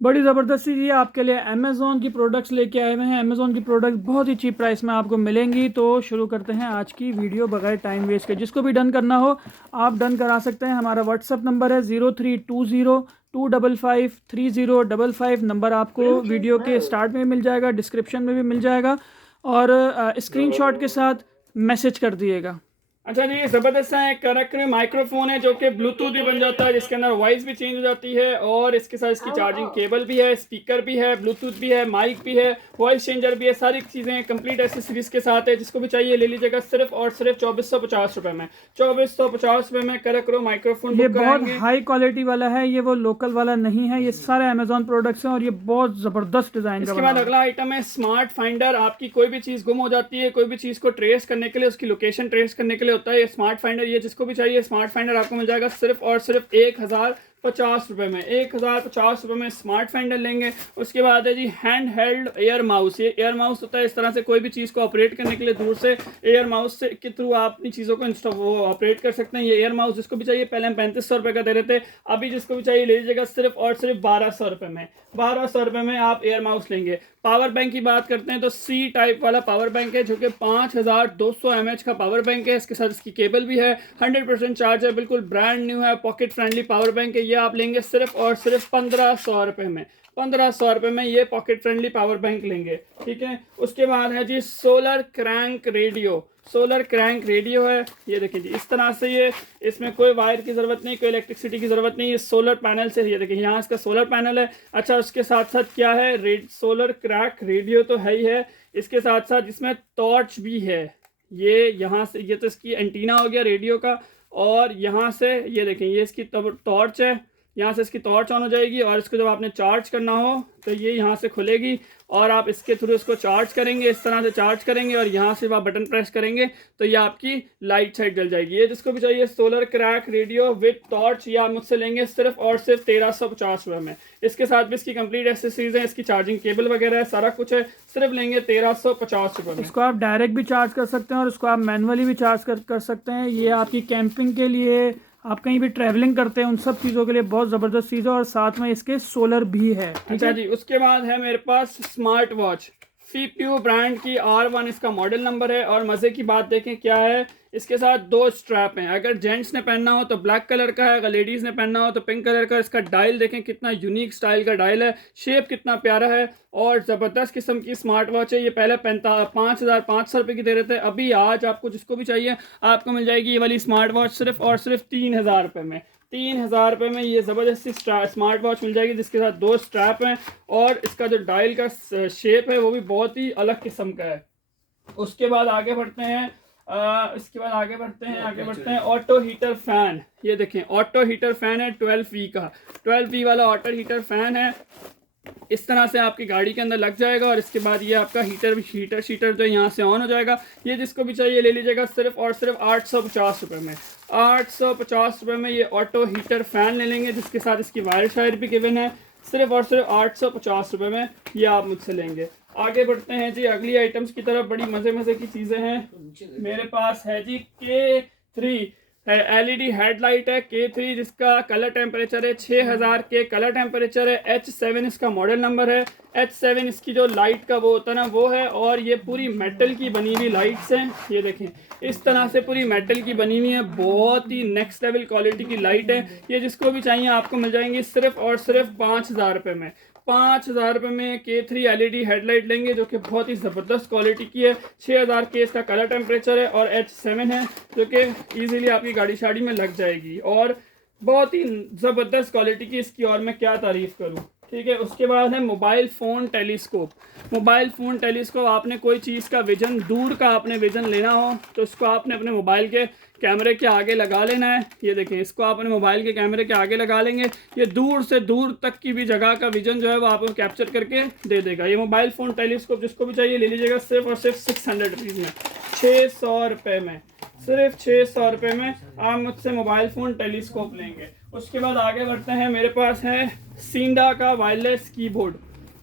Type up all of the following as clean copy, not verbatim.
बड़ी ज़बरदस्ती जी आपके लिए अमेज़ॉन की प्रोडक्ट्स लेके आए हुए हैं। अमेज़ॉन की प्रोडक्ट बहुत ही चीप प्राइस में आपको मिलेंगी। तो शुरू करते हैं आज की वीडियो बगैर टाइम वेस्ट के। जिसको भी डन करना हो आप डन करा सकते हैं। हमारा व्हाट्सअप नंबर है 0320 255 3055। नंबर आपको वीडियो के स्टार्ट में मिल जाएगा, डिस्क्रिप्शन में भी मिल जाएगा, और स्क्रीनशॉट के साथ मैसेज कर दिएगा। अच्छा जी, ज़बरदस्त है। करेक्ट माइक्रोफोन है जो कि ब्लूटूथ भी बन जाता है, जिसके अंदर वॉइस भी चेंज हो जाती है, और इसके साथ इसकी चार्जिंग केबल भी है, स्पीकर भी है, ब्लूटूथ भी है, माइक भी है, वॉइस चेंजर भी है, सारी चीज़ें कंप्लीट एसेसरीज के साथ है। जिसको भी चाहिए ले लीजिएगा सिर्फ और सिर्फ 2450 में। 2450 में करेक्ट माइक्रोफोन ये बुक बहुत कराएंगे। हाई क्वालिटी वाला है, ये वो लोकल वाला नहीं है। ये सारे अमेजोन प्रोडक्ट्स हैं और ये बहुत ज़बरदस्त डिज़ाइन का इसके बना बाद हुआ है। अगला आइटम है स्मार्ट फाइंडर। आपकी कोई भी चीज़ गुम हो जाती है, कोई भी चीज़ को ट्रेस करने के लिए, उसकी लोकेशन ट्रेस करने के लिए होता है ये स्मार्ट फाइंडर। ये जिसको भी चाहिए स्मार्ट फाइंडर आपको मिल जाएगा सिर्फ और सिर्फ 1050 में। 1050 में स्मार्ट फाइंडर लेंगे। उसके बाद है जी हैंड हेल्ड एयर माउस। ये एयर माउस होता है, इस तरह से कोई भी चीज़ को ऑपरेट करने के लिए दूर से एयर माउस से के थ्रू आप अपनी चीज़ों को वो ऑपरेट कर सकते हैं। ये एयर माउस जिसको भी चाहिए, पहले हम 3500 का दे रहे थे, अभी जिसको भी चाहिए ले लीजिएगा सिर्फ और सिर्फ 1200 में। 1200 में आप एयर माउस लेंगे। पावर बैंक की बात करते हैं तो सी टाइप वाला पावर बैंक है जो कि 5200 mAh का पावर बैंक है। इसके साथ इसकी केबल भी है, 100% चार्ज है, बिल्कुल ब्रांड न्यू है, पॉकेट फ्रेंडली पावर बैंक है। ये आप लेंगे सिर्फ और सिर्फ 1500 में। 1500 में ये पॉकेट फ्रेंडली पावर बैंक लेंगे। ठीक है। उसके बाद है जी solar crank radio. Solar crank radio है, ये देखिए जी इस तरह से। ये इसमें कोई वायर की ज़रूरत नहीं, कोई इलेक्ट्रिसिटी की ज़रूरत नहीं, ये सोलर पैनल से। ये देखिए यहाँ इसका सोलर पैनल है। अच्छा, उसके साथ साथ क्या है, सोलर क्रैक रेडियो तो है ही है, इसके साथ साथ इसमें टॉर्च भी है। ये यहाँ से, ये तो इसकी एंटीना हो गया रेडियो का, और यहाँ से ये देखें ये इसकी टॉर्च है। यहाँ से इसकी टॉर्च ऑन हो जाएगी, और इसको जब आपने चार्ज करना हो तो ये यहाँ से खुलेगी, और आप इसके थ्रू इसको चार्ज करेंगे, इस तरह से चार्ज करेंगे, और यहाँ से आप बटन प्रेस करेंगे तो ये आपकी लाइट साइड जल जाएगी। ये जिसको भी चाहिए solar crack radio with torch, ये आप मुझसे लेंगे सिर्फ और सिर्फ 1350 में। इसके साथ भी इसकी कंप्लीट एसेसरीज है, इसकी चार्जिंग केबल वगैरह है, सारा कुछ है, सिर्फ लेंगे 1350 में। इसको आप डायरेक्ट भी चार्ज कर सकते हैं और इसको आप मैनुअली भी चार्ज कर सकते हैं। ये आपकी कैंपिंग के लिए, आप कहीं भी ट्रैवलिंग करते हैं, उन सब चीज़ों के लिए बहुत ज़बरदस्त चीज़ है, और साथ में इसके सोलर भी है। अच्छा जी, उसके बाद है मेरे पास स्मार्ट वॉच। फीप्यू ब्रांड की R1 इसका मॉडल नंबर है। और मज़े की बात देखें क्या है, इसके साथ दो स्ट्रैप हैं। अगर जेंट्स ने पहनना हो तो ब्लैक कलर का है, अगर लेडीज़ ने पहनना हो तो पिंक कलर का। इसका डायल देखें कितना यूनिक स्टाइल का डायल है, शेप कितना प्यारा है, और ज़बरदस्त किस्म की स्मार्ट वॉच है। ये पहले 5500 की दे रहे थे, अभी आज आपको जिसको भी चाहिए आपको मिल जाएगी ये वाली स्मार्ट वॉच सिर्फ और सिर्फ 3000 में। 3000 में ये ज़बरदस्ती स्मार्ट वॉच मिल जाएगी, जिसके साथ दो स्ट्रैप हैं, और इसका जो डायल का शेप है वो भी बहुत ही अलग किस्म का है। उसके बाद आगे बढ़ते हैं। आगे बढ़ते हैं ऑटो हीटर फैन। ये देखें ऑटो हीटर फैन है 12V का। 12V वाला ऑटो हीटर फैन है, इस तरह से आपकी गाड़ी के अंदर लग जाएगा, और इसके बाद ये आपका हीटर जो यहाँ से ऑन हो जाएगा। ये जिसको भी चाहिए ले लीजिएगा सिर्फ और सिर्फ 850 में। 850 में ये ऑटो हीटर फैन ले लेंगे, जिसके साथ इसकी वायर शायर भी गिवन है। सिर्फ और सिर्फ 850 में ये आप मुझसे लेंगे। आगे बढ़ते हैं जी अगली आइटम्स की तरफ। बड़ी मज़े की चीज़ें हैं मेरे पास। है जी K3 LED हेडलाइट है, K3 जिसका कलर टेम्परेचर है 6000 के कलर टेम्परेचर है। H7 इसका मॉडल नंबर है। H7 इसकी जो लाइट का वो होता है ना वो है, और ये पूरी मेटल की बनी हुई लाइट्स हैं। ये देखें इस तरह से पूरी मेटल की बनी हुई है, बहुत ही नेक्स्ट लेवल क्वालिटी की लाइट है। ये जिसको भी चाहिए आपको मिल जाएंगी सिर्फ और सिर्फ 5000 में। 5000 में K3 LED हेडलाइट लेंगे, जो कि बहुत ही ज़बरदस्त क्वालिटी की है। 6000 के इसका कलर टेम्परेचर है, और H7 है जो कि ईजिली आपकी गाड़ी शाड़ी में लग जाएगी, और बहुत ही ज़बरदस्त क्वालिटी की इसकी, और मैं क्या तारीफ़ करूँ। ठीक है। उसके बाद है mobile phone telescope. Mobile phone telescope, आपने कोई चीज़ का विजन, दूर का आपने विजन लेना हो तो इसको आपने अपने मोबाइल के कैमरे के आगे लगा लेना है। ये देखें इसको आप अपने मोबाइल के कैमरे के आगे लगा लेंगे, ये दूर से दूर तक की भी जगह का विजन जो है वो आपको कैप्चर करके दे देगा। ये मोबाइल फ़ोन टेलीस्कोप जिसको भी चाहिए ले लीजिएगा सिर्फ और सिर्फ 600 रुपीज़ में। 600 रुपये में, सिर्फ 600 रुपये में आप मुझसे मोबाइल फ़ोन टेलीस्कोप लेंगे। उसके बाद आगे बढ़ते हैं। मेरे पास है सींडा का वायरलेस कीबोर्ड।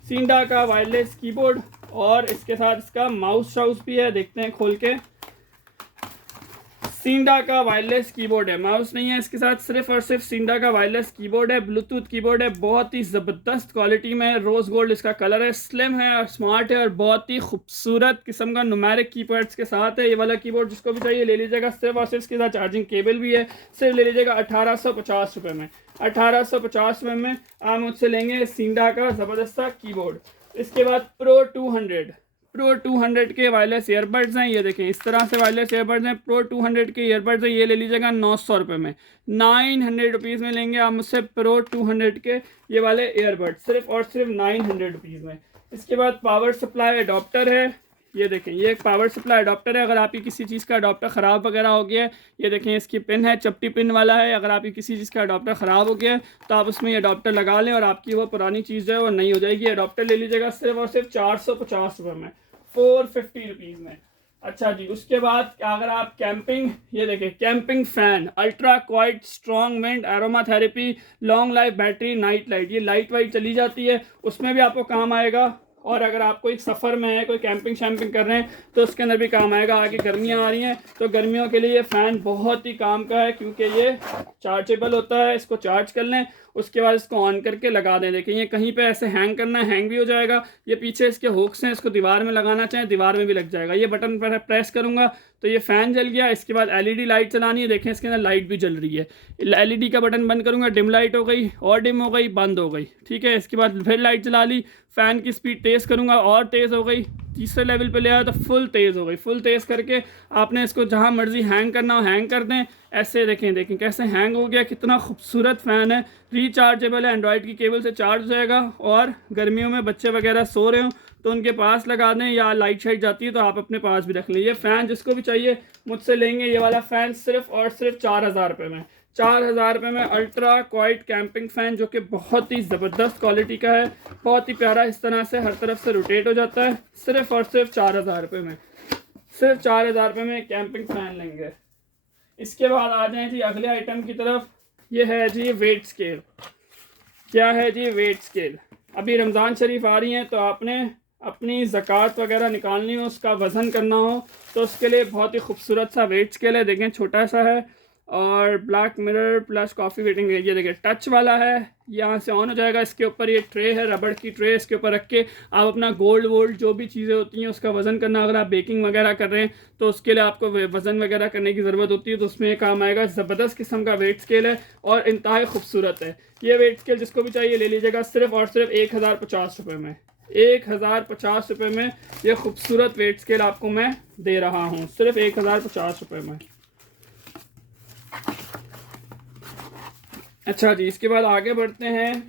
सींडा का वायरलेस कीबोर्ड, और इसके साथ इसका माउस शाउस भी है, देखते हैं खोल के। सिंडा का वायरलेस कीबोर्ड है, माउस नहीं है इसके साथ, सिर्फ और सिर्फ सिंडा का वायरलेस कीबोर्ड है, ब्लूटूथ कीबोर्ड है, बहुत ही ज़बरदस्त क्वालिटी में है, रोज़ गोल्ड इसका कलर है, स्लिम है और स्मार्ट है और बहुत ही खूबसूरत किस्म का नुमेरिक कीपैड्स के साथ है। ये वाला कीबोर्ड जिसको भी चाहिए ले लीजिएगा, सिर्फ और सिर्फ इसके साथ चार्जिंग केबल भी है, सिर्फ ले लीजिएगा 1850 रुपये में। 1850 रुपये में आप मुझसे लेंगे सिंडा का ज़बरदस्त कीबोर्ड। इसके बाद प्रो 200 के वायरलेस ईयरबड्स हैं, ये देखें इस तरह से वायरलेस ईयरबड्स हैं, प्रो 200 के ईयरबड्स हैं, ये ले लीजिएगा 900 रुपये में। 900 रुपीज़ में लेंगे आप मुझसे प्रो 200 के ये वाले ईयरबड्स, सिर्फ और सिर्फ 900 रुपीज़ में। इसके बाद पावर सप्लाई अडोप्टर है, ये देखें ये एक पावर सप्लाई अडोप्टर है। अगर आपकी किसी चीज़ का अडोप्टर ख़राब वगैरह हो गया है, ये देखें इसकी पिन है, चपटी पिन वाला है। अगर आपकी किसी चीज़ का अडोप्टर ख़राब हो गया है तो आप उसमें ये अडोप्टर लगा लें और आपकी वो पुरानी चीज़ जो है वो नई हो जाएगी। अडोप्टर ले लीजिएगा सिर्फ और सिर्फ 450 रुपये में, 450 रुपीज़ में। अच्छा जी, उसके बाद अगर आप कैंपिंग, ये देखें camping fan, ultra quite strong wind aroma therapy, long life battery, night light, ये लाइट वाइट चली जाती है, उसमें भी आपको काम आएगा। और अगर आप कोई सफ़र में है, कोई कैंपिंग शैम्पिंग कर रहे हैं तो उसके अंदर भी काम आएगा। आगे गर्मियाँ आ रही हैं तो गर्मियों के लिए ये फ़ैन बहुत ही काम का है, क्योंकि ये चार्जेबल होता है। इसको चार्ज कर लें, उसके बाद इसको ऑन करके लगा दें। देखिए ये कहीं पे ऐसे हैंग करना है, हैंग भी हो जाएगा। ये पीछे इसके हुक्स हैं, इसको दीवार में लगाना चाहें दीवार में भी लग जाएगा। ये बटन पर प्रेस करूँगा तो ये फ़ैन जल गया। इसके बाद LED लाइट चलानी है, देखें इसके अंदर लाइट भी जल रही है। LED का बटन बंद करूँगा, डिम लाइट हो गई, और डिम हो गई, बंद हो गई, ठीक है। इसके बाद फिर लाइट चला ली, फ़ैन की स्पीड तेज़ करूँगा और तेज़ हो गई, तीसरे लेवल पे ले आया तो फुल तेज़ हो गई। फुल तेज़ करके आपने इसको जहाँ मर्ज़ी हैंग करना हो हैंग कर दें। ऐसे देखें कैसे हैंग हो गया, कितना खूबसूरत फ़ैन है। रिचार्जेबल है, एंड्रॉयड की केबल से चार्ज हो जाएगा। और गर्मियों में बच्चे वगैरह सो रहे हो तो उनके पास लगा दें, या लाइट शाइट जाती है तो आप अपने पास भी रख लें। ये फ़ैन जिसको भी चाहिए मुझसे लेंगे ये वाला फ़ैन सिर्फ और सिर्फ 4000 रुपये में। 4000 रुपये में अल्ट्रा क्वाइट कैंपिंग फ़ैन, जो कि बहुत ही ज़बरदस्त क्वालिटी का है, बहुत ही प्यारा, इस तरह से हर तरफ से रोटेट हो जाता है। सिर्फ और सिर्फ 4000 रुपये में, सिर्फ 4000 रुपये में कैंपिंग फ़ैन लेंगे। इसके बाद आ जाएँ जी अगले आइटम की तरफ। ये है जी वेट स्केल। क्या है जी वेट स्केल? अभी रमज़ान शरीफ आ रही हैं तो आपने अपनी ज़कात वगैरह निकालनी हो, उसका वज़न करना हो, तो उसके लिए बहुत ही खूबसूरत सा वेट स्केल है। देखें छोटा सा है और black mirror plus coffee waiting, ये देखिए टच वाला है, यहाँ से ऑन हो जाएगा। इसके ऊपर ये ट्रे है, रबड़ की ट्रे, इसके ऊपर रख के आप अपना गोल्ड वोल्ड जो भी चीज़ें होती हैं उसका वज़न करना। अगर आप बेकिंग वगैरह कर रहे हैं तो उसके लिए आपको वज़न वगैरह करने की ज़रूरत होती है, तो उसमें काम आएगा। ज़बरदस्त किस्म का वेट स्केल है और इंतहाई खूबसूरत है। ये वेट स्केल जिसको भी चाहिए ले लीजिएगा सिर्फ और सिर्फ 1050 रुपये में। 1050 रुपये में ये खूबसूरत वेट स्केल आपको मैं दे रहा हूँ, सिर्फ 1050 रुपये में। अच्छा जी, इसके बाद आगे बढ़ते हैं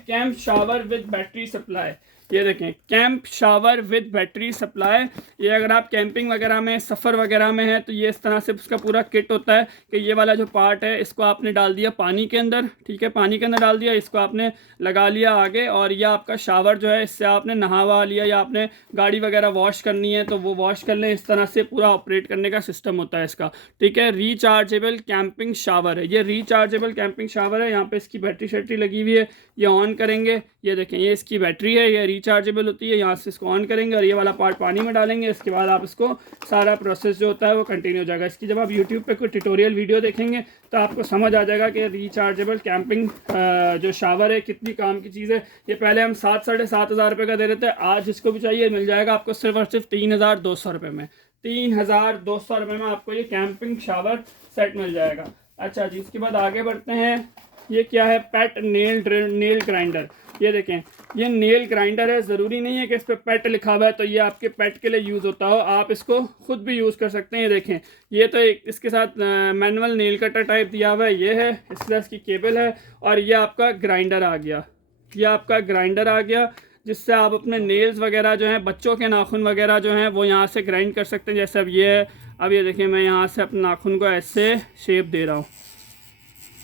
camp shower with battery supply. ये देखें camp shower with battery supply. ये अगर आप कैंपिंग वगैरह में, सफ़र वगैरह में है तो ये इस तरह से उसका पूरा किट होता है कि ये वाला जो पार्ट है इसको आपने डाल दिया पानी के अंदर, ठीक है, पानी के अंदर डाल दिया, इसको आपने लगा लिया आगे, और ये आपका शावर जो है इससे आपने नहावा लिया या आपने गाड़ी वगैरह वॉश करनी है तो वो वॉश कर लें। इस तरह से पूरा ऑपरेट करने का सिस्टम होता है इसका, ठीक है। रिचार्जेबल कैंपिंग शावर है, ये रिचार्जेबल कैंपिंग शावर है। यहाँ पे इसकी बैटरी शैटरी लगी हुई है, ये ऑन करेंगे, ये देखें ये इसकी बैटरी है, ये रिचार्जेबल होती है। यहाँ से इसको ऑन करेंगे और ये वाला पार्ट पानी में डालेंगे। इसके बाद आप इसको सारा प्रोसेस जो होता है वो कंटिन्यू हो जाएगा। इसकी जब आप यूट्यूब पे कोई ट्यूटोरियल वीडियो देखेंगे तो आपको समझ आ जाएगा कि रिचार्जेबल कैंपिंग जो शावर है कितनी काम की चीज़ है। ये पहले हम 7 साढ़े 7 हज़ार रुपये का दे रहे थे, आज जिसको भी चाहिए मिल जाएगा आपको सिर्फ और सिर्फ 3200 रुपये में। 3200 रुपये में आपको ये कैंपिंग शावर सेट मिल जाएगा। अच्छा जी, इसके बाद आगे बढ़ते हैं। ये क्या है? पेट नेल ग्राइंडर। ये देखें ये नेल ग्राइंडर है, ज़रूरी नहीं है कि इस पर पेट लिखा हुआ है तो ये आपके पेट के लिए यूज़ होता हो, आप इसको खुद भी यूज़ कर सकते हैं। ये देखें ये तो एक इसके साथ मैनुअल नेल कटर टाइप दिया हुआ है, ये है, इसलिए इसकी केबल है, और ये आपका ग्राइंडर आ गया, ये आपका ग्राइंडर आ गया जिससे आप अपने नेल्स वगैरह जो हैं, बच्चों के नाखून वगैरह जो हैं वो यहाँ से ग्राइंड कर सकते हैं। जैसे अब ये है, अब ये देखें मैं यहाँ से अपने नाखून को ऐसे शेप दे रहा हूँ,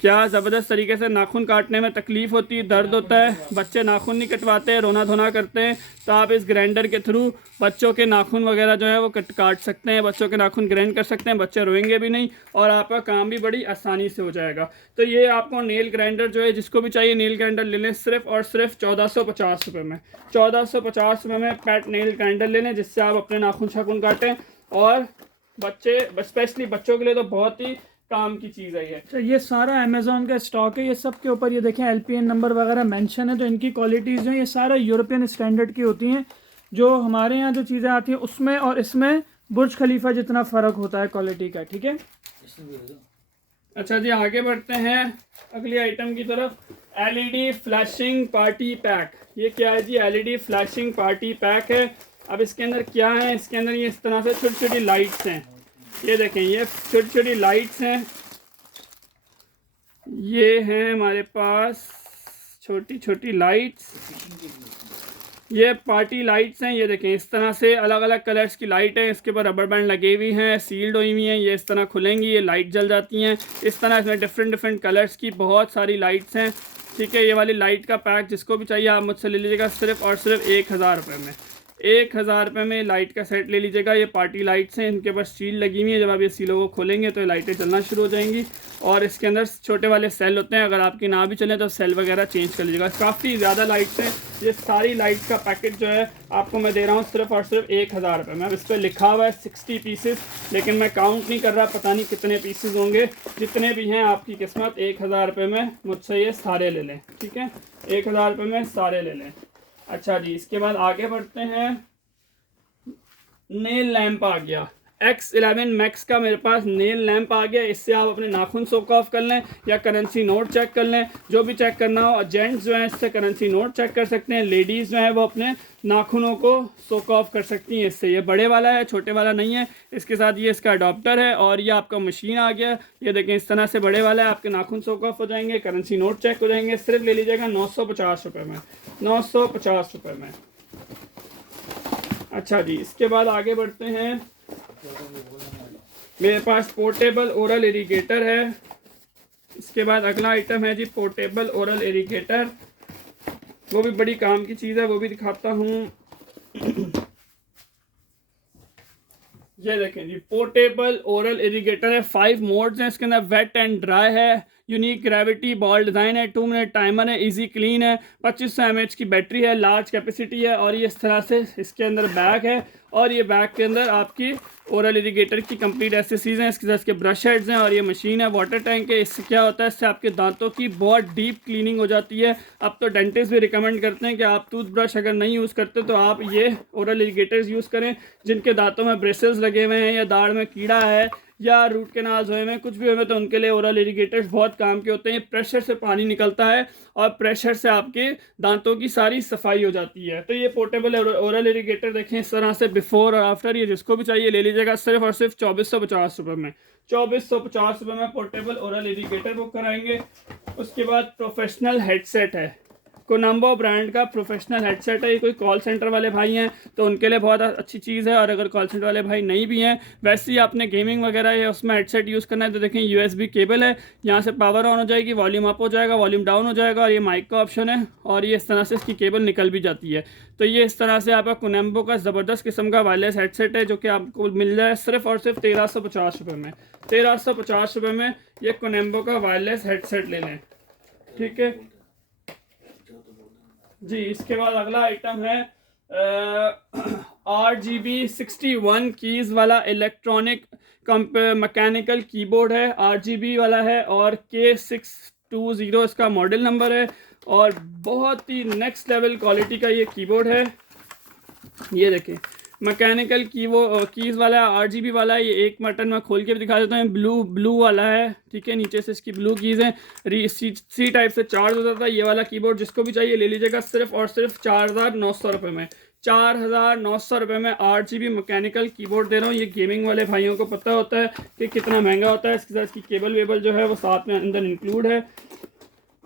क्या ज़बरदस्त तरीके से। नाखून काटने में तकलीफ़ होती है, दर्द होता है, बच्चे नाखून नहीं कटवाते, रोना धोना करते हैं, तो आप इस ग्राइंडर के थ्रू बच्चों के नाखून वगैरह जो है वो काट सकते हैं, बच्चों के नाखून ग्राइंड कर सकते हैं, बच्चे रोएंगे भी नहीं और आपका काम भी बड़ी आसानी से हो जाएगा। तो ये आपको नेल ग्राइंडर जो है, जिसको भी चाहिए नेल ग्राइंडर ले लें सिर्फ और सिर्फ 1450 रुपये में। 1450 रुपये में पेट नेल ग्राइंडर ले लें, जिससे आप अपने नाखून शाखून काटें और बच्चे, स्पेशली बच्चों के लिए तो बहुत ही काम की चीज़ है ये। अच्छा, ये सारा अमेजोन का स्टॉक है, ये सब के ऊपर ये देखें LPN नंबर वगैरह मेंशन है। तो इनकी क्वालिटीज़ जो है ये सारा यूरोपियन स्टैंडर्ड की होती हैं। जो हमारे यहाँ जो चीज़ें आती हैं उसमें और इसमें बुर्ज खलीफा जितना फ़र्क होता है क्वालिटी का, ठीक है। अच्छा जी, आगे बढ़ते हैं अगली आइटम की तरफ। LED flashing party pack. ये क्या है जी? LED फ्लैशिंग पार्टी पैक है। अब इसके अंदर क्या है? इसके अंदर ये इस तरह से छोटी छोटी लाइट्स हैं। ये देखें, ये छोटी छोटी लाइट्स हैं। ये हैं हमारे पास छोटी छोटी लाइट्स, ये पार्टी लाइट्स हैं। ये देखें, इस तरह से अलग अलग कलर्स की लाइट है। इसके ऊपर रबर बैंड लगे हुई हैं, सील्ड हुई हुई हैं। ये इस तरह खुलेंगी, ये लाइट जल जाती हैं इस तरह। इसमें डिफरेंट डिफरेंट कलर्स की बहुत सारी लाइट्स हैं, ठीक है। ये वाली लाइट का पैक जिसको भी चाहिए आप मुझसे ले लीजिएगा, सिर्फ और सिर्फ 1000 रुपये में। 1000 रुपये में लाइट का सेट ले लीजिएगा। ये पार्टी लाइट्स हैं, इनके ऊपर सील लगी हुई है। जब आप ये सीलों को खोलेंगे तो ये लाइटें चलना शुरू हो जाएंगी। और इसके अंदर छोटे वाले सेल होते हैं, अगर आपकी ना भी चले तो सेल वगैरह चेंज कर लीजिएगा। काफ़ी ज़्यादा लाइट्स हैं। ये सारी लाइट्स का पैकेट जो है आपको मैं दे रहा हूँ सिर्फ और सिर्फ 1000 रुपये में। अब इस पर लिखा हुआ है 60 पीसेस, लेकिन मैं काउंट नहीं कर रहा, पता नहीं कितने पीसेस होंगे। जितने भी हैं आपकी किस्मत। 1000 रुपये में मुझसे ये सारे ले लें, ठीक है। 1000 रुपये में सारे ले लें। अच्छा जी, इसके बाद आगे बढ़ते हैं। नेल लैंप आ गया, X11 मैक्स का मेरे पास नेल लैंप आ गया। इससे आप अपने नाखून सोक ऑफ कर लें या करेंसी नोट चेक कर लें, जो भी चेक करना हो। जेंट्स जो हैं इससे करेंसी नोट चेक कर सकते हैं, लेडीज़ जो हैं वो अपने नाखूनों को सोक ऑफ कर सकती हैं इससे। ये बड़े वाला है, छोटे वाला नहीं है। इसके साथ ये इसका अडॉप्टर है और ये आपका मशीन आ गया। ये देखें, इस तरह से बड़े वाला है, आपके नाखून सोक ऑफ हो जाएंगे, करेंसी नोट चेक हो जाएंगे। सिर्फ ले लीजिएगा 950 रुपये में, 950 रुपये में। अच्छा जी, इसके बाद आगे बढ़ते हैं। मेरे पास पोर्टेबल ओरल इरिगेटर है। इसके बाद अगला आइटम है जी पोर्टेबल ओरल इरिगेटर। वो भी बड़ी काम की चीज़ है, वो भी दिखाता हूँ। ये देखें जी, पोर्टेबल ओरल इरिगेटर है। 5 मोड्स हैं इसके अंदर। वेट एंड ड्राई है, यूनिक ग्रेविटी बॉल डिज़ाइन है, 2 मिनट टाइमर है, इजी क्लीन है, 2500 mAh की बैटरी है, लार्ज कैपेसिटी है। और ये इस तरह से इसके अंदर बैग है और ये बैग के अंदर आपकी ओरल इरिगेटर की कंप्लीट एसेसरीज हैं। इसके साथ इसके ब्रश हेड्स हैं और ये मशीन है, वाटर टैंक है। इससे क्या होता है, इससे आपके दांतों की बहुत डीप क्लीनिंग हो जाती है। अब तो डेंटिस्ट भी रिकमेंड करते हैं कि आप टूथब्रश अगर नहीं यूज़ करते तो आप ये ओरल इरिगेटर्स यूज़ करें। जिनके दांतों में ब्रेसल्स लगे हुए हैं या दाढ़ में कीड़ा है या रूट कैनाल्स हुए हैं, कुछ भी हुए, तो उनके लिए ओरल इरिगेटर्स बहुत काम के होते हैं। प्रेशर से पानी निकलता है और प्रेशर से आपके दांतों की सारी सफाई हो जाती है। तो ये पोर्टेबल ओरल इरिगेटर देखें इस तरह से, बिफोर और आफ्टर। ये जिसको भी चाहिए ले लीजिएगा, सिर्फ और सिर्फ 2450 रुपये में। 2450 रुपये में पोर्टेबल ओरल इरिगेटर बुक कराएंगे। उसके बाद प्रोफेशनल हेडसेट है, कोनाम्बो ब्रांड का प्रोफेशनल हेडसेट है। ये कोई कॉल सेंटर वाले भाई हैं तो उनके लिए बहुत अच्छी चीज़ है। और अगर कॉल सेंटर वाले भाई नहीं भी हैं, वैसे ही आपने गेमिंग वगैरह या उसमें हेडसेट यूज़ करना है तो देखें USB केबल है। यहाँ से पावर ऑन हो जाएगी, वॉल्यूम अप हो जाएगा, वॉल्यूम डाउन हो जाएगा और ये माइक का ऑप्शन है। और ये इस तरह से इसकी केबल निकल भी जाती है। तो ये इस तरह से आपका कोनाम्बो का ज़बरदस्त किस्म का वायरलेस हेडसेट है, जो कि आपको मिल जाए सिर्फ और सिर्फ 1350 रुपये में। 1350 रुपये में ये कोनाम्बो का वायरलेस हेडसेट ले लें, ठीक है जी। इसके बाद अगला आइटम है RGB 61 कीज़ वाला इलेक्ट्रॉनिक मैकेनिकल कीबोर्ड है। RGB वाला है और K620 इसका मॉडल नंबर है। और बहुत ही नेक्स्ट लेवल क्वालिटी का ये कीबोर्ड है। ये देखें, मैकेनिकल कीज़ वाला है, RGB वाला है। ये एक बटन मैं खोल के भी दिखा देता हूँ। ब्लू वाला है, ठीक है। नीचे से इसकी ब्लू कीज़ हैं। सी टाइप से चार्ज हो जाता है। ये वाला कीबोर्ड जिसको भी चाहिए ले लीजिएगा, सिर्फ और सिर्फ 4900 रुपये में। 4900 रुपये में RGB मैकेनिकल कीबोर्ड दे रहा हूँ। ये गेमिंग वाले भाइयों को पता होता है कि कितना महंगा होता है। इसके साथ इसकी केबल वेबल जो है वो साथ में अंदर इंक्लूड है।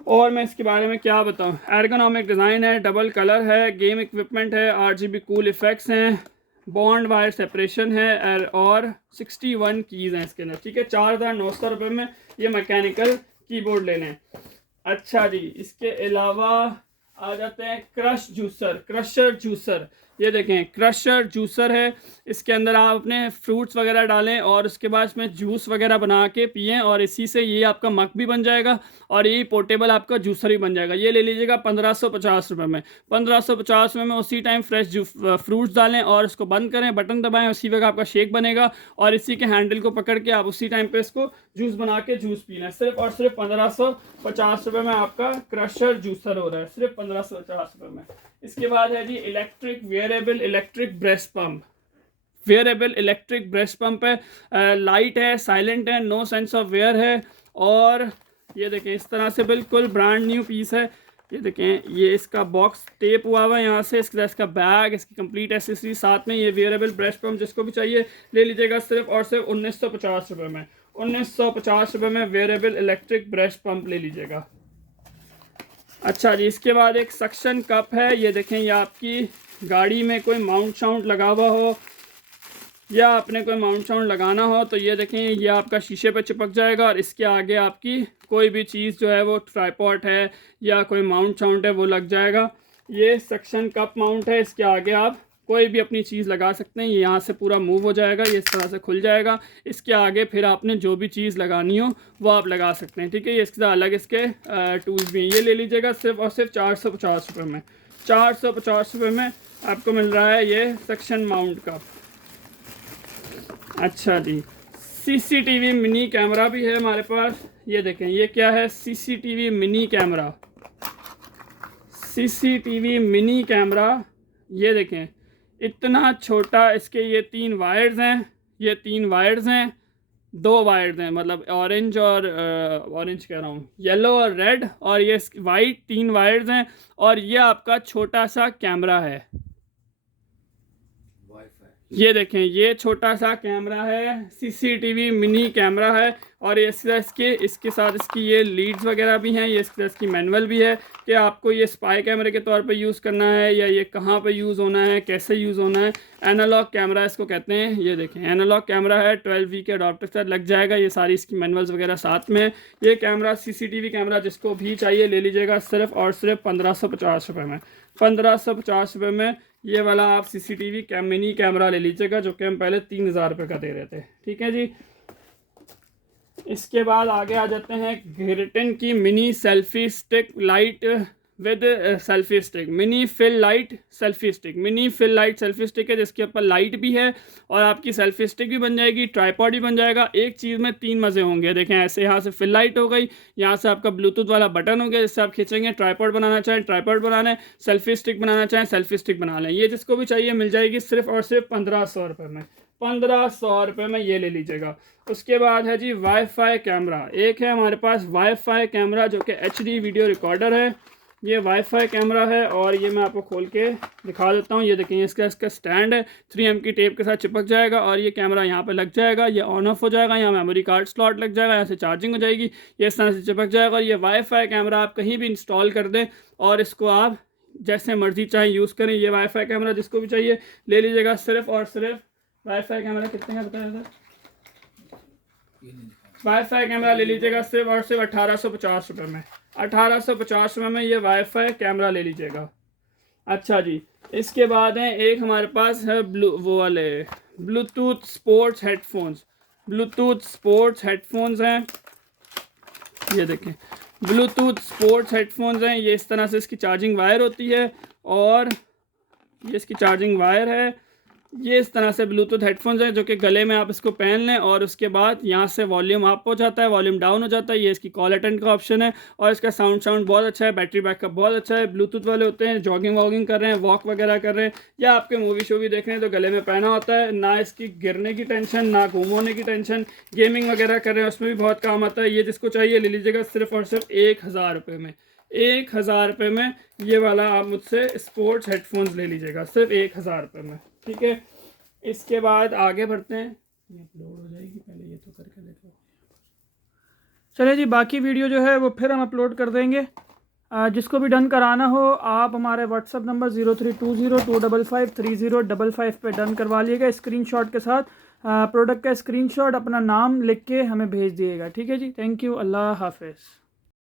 और मैं इसके बारे में क्या बताऊँ, एर्गोनॉमिक डिज़ाइन है, डबल कलर है, गेम इक्विपमेंट है, RGB कूल इफेक्ट्स हैं, बॉन्ड वायर सेपरेशन है और 61 कीज़ हैं इसके अंदर, ठीक है। 4900 रुपये में ये मैकेनिकल कीबोर्ड ले लें। अच्छा जी, इसके अलावा आ जाते हैं क्रशर जूसर। ये देखें क्रशर जूसर है, इसके अंदर आप अपने फ्रूट्स वगैरह डालें और उसके बाद इसमें जूस वगैरह बना के पिएं और इसी से ये आपका मग भी बन जाएगा और ये पोर्टेबल आपका जूसर भी बन जाएगा। ये ले लीजिएगा 1550 रुपये में। 1550 रुपये में उसी टाइम फ्रेश फ्रूट्स डालें और उसको बंद करें, बटन दबाएं, उसी वक्त आपका शेक बनेगा और इसी के हैंडल को पकड़ के आप उसी टाइम पे इसको जूस बना के जूस पीना है। सिर्फ और सिर्फ 1550 रुपये में आपका क्रशर जूसर हो रहा है, सिर्फ 1550 रुपये में। इसके बाद है जी electric wearable electric breast pump. Wearable electric breast pump है, लाइट है, साइलेंट है, नो सेंस ऑफ वेयर है और ये देखें इस तरह से बिल्कुल ब्रांड न्यू पीस है। ये देखें ये इसका बॉक्स टेप हुआ हुआ है यहाँ से, इसका बैग, इसकी कंप्लीट एसेसरी साथ में। ये वेयरेबल ब्रेस्ट पंप जिसको भी चाहिए ले लीजिएगा सिर्फ और सिर्फ 1950 रुपये में। 1950 रुपये में वेयरेबल इलेक्ट्रिक ब्रेस्ट पंप ले लीजिएगा। अच्छा जी, इसके बाद एक सक्शन कप है। ये देखें ये आपकी गाड़ी में कोई माउंट शाउंट लगा हुआ हो या आपने कोई माउंट शाउंट लगाना हो तो ये देखें ये आपका शीशे पे चिपक जाएगा और इसके आगे आपकी कोई भी चीज़ जो है वो ट्राइपॉड है या कोई माउंट शाउंट है वो लग जाएगा। ये सक्शन कप माउंट है, इसके आगे आप कोई भी अपनी चीज़ लगा सकते हैं। ये यहाँ से पूरा मूव हो जाएगा, ये इस तरह से खुल जाएगा। इसके आगे फिर आपने जो भी चीज़ लगानी हो वो आप लगा सकते हैं, ठीक है। ये इसके साथ अलग इसके टूल्स भी हैं। ये ले लीजिएगा सिर्फ और सिर्फ 450 रुपये में। 450 रुपये में आपको मिल रहा है ये सक्शन माउंट का। अच्छा जी, CCTV मिनी कैमरा भी है हमारे पास। ये देखें ये क्या है, CCTV mini camera. CCTV mini camera, ये देखें इतना छोटा, इसके ये 3 वायर्स हैं, ये 3 वायर्स हैं, 2 वायर्स हैं, मतलब ऑरेंज और ऑरेंज कह रहा हूँ, येलो और रेड, और ये वाइट 3 वायर्स हैं और ये आपका छोटा सा कैमरा है। ये देखें ये छोटा सा कैमरा है, CCTV मिनी कैमरा है और इसके साथ इसकी ये लीड्स वगैरह भी हैं। ये इसकी मैनुअल भी है कि आपको ये स्पाई कैमरे के तौर पे यूज़ करना है या ये कहाँ पे यूज़ होना है, कैसे यूज़ होना है। एनालॉग कैमरा इसको कहते हैं। ये देखें एनालॉग कैमरा है, 12V के अडॉप्टर के साथ लग जाएगा। ये सारी इसकी मैनुअल्स वगैरह साथ में है। ये कैमरा CCTV कैमरा जिसको भी चाहिए ले लीजिएगा सिर्फ और सिर्फ 1550 रुपये में। 1550 रुपये में ये वाला आप CCTV मिनी कैमरा ले लीजिएगा, जो कि हम पहले 3000 रुपये का दे रहे थे, ठीक है जी। इसके बाद आगे आ जाते हैं ग्रिटन की mini selfie stick light with selfie stick. Mini fill light selfie stick, mini fill light selfie stick है जिसके ऊपर लाइट भी है और आपकी सेल्फी स्टिक भी बन जाएगी, ट्राइपॉड भी बन जाएगा। एक चीज़ में 3 मज़े होंगे। देखें ऐसे यहाँ से फिल लाइट हो गई, यहाँ से आपका ब्लूटूथ वाला बटन हो गया जिससे आप खींचेंगे। ट्राइपॉड बनाना चाहें ट्राइपॉड बना लें, सेल्फी स्टिक बनाना चाहें सेल्फी स्टिक बना लें। ये जिसको भी चाहिए मिल जाएगी सिर्फ और सिर्फ 1500 रुपये में। 1500 रुपये में ये ले लीजिएगा। उसके बाद है जी वाईफाई कैमरा। एक है हमारे पास वाईफाई कैमरा जो कि HD वीडियो रिकॉर्डर है। ये वाईफाई कैमरा है और ये मैं आपको खोल के दिखा देता हूँ। ये देखें इसका स्टैंड है, 3M की टेप के साथ चिपक जाएगा और ये कैमरा यहाँ पे लग जाएगा। ये ऑन ऑफ हो जाएगा, यहाँ मेमोरी कार्ड स्लॉट लग जाएगा, यहाँ से चार्जिंग हो जाएगी, ये इस तरह से चिपक जाएगा। और ये वाईफाई कैमरा आप कहीं भी इंस्टॉल कर दें और इसको आप जैसे मर्जी चाहें यूज़ करें। ये वाईफाई कैमरा जिसको भी चाहिए ले लीजिएगा सिर्फ और सिर्फ। वाईफाई कैमरा कितने का बताया था? वाईफाई कैमरा ले लीजिएगा सिर्फ और सिर्फ 1850 रुपये में। 1850 रुपये में ये वाईफाई कैमरा ले लीजिएगा। अच्छा जी, इसके बाद है एक हमारे पास है वो वाले Bluetooth sports headphones. Bluetooth sports headphones हैं, ये देखें ब्लूटूथ स्पोर्ट्स हेडफोन्स हैं। ये इस तरह से इसकी चार्जिंग वायर होती है और ये इसकी चार्जिंग वायर है। ये इस तरह से ब्लूटूथ हेडफोन्स हैं जो कि गले में आप इसको पहन लें और उसके बाद यहाँ से वॉल्यूम अप हो जाता है, वॉल्यूम डाउन हो जाता है। ये इसकी कॉल अटेंड का ऑप्शन है और इसका साउंड बहुत अच्छा है, बैटरी बैकअप बहुत अच्छा है। ब्लूटूथ वाले होते हैं, जॉगिंग वॉगिंग कर रहे हैं, वॉक वगैरह कर रहे हैं या आपके मूवी शो भी देख रहे हैं तो गले में पहना होता है। ना इसकी गिरने की टेंशन, ना गुम होने की टेंशन। गेमिंग वगैरह कर रहे हैं उसमें भी बहुत काम आता है। ये जिसको चाहिए ले लीजिएगा सिर्फ और सिर्फ 1000 रुपये में। 1000 रुपये में ये वाला आप मुझसे स्पोर्ट्स हेडफोन्स ले लीजिएगा सिर्फ 1000 रुपये में, ठीक है। इसके बाद आगे बढ़ते हैं। ये अपलोड हो जाएगी, पहले ये तो करके देखो। चलिए जी, बाकी वीडियो जो है वो फिर हम अपलोड कर देंगे। जिसको भी डन कराना हो आप हमारे व्हाट्सअप नंबर 0320255355 पे डन करवा लिएगा स्क्रीनशॉट के साथ। प्रोडक्ट का स्क्रीनशॉट अपना नाम लिख के हमें भेज दिएगा, ठीक है जी। थैंक यू, अल्लाह हाफिज़।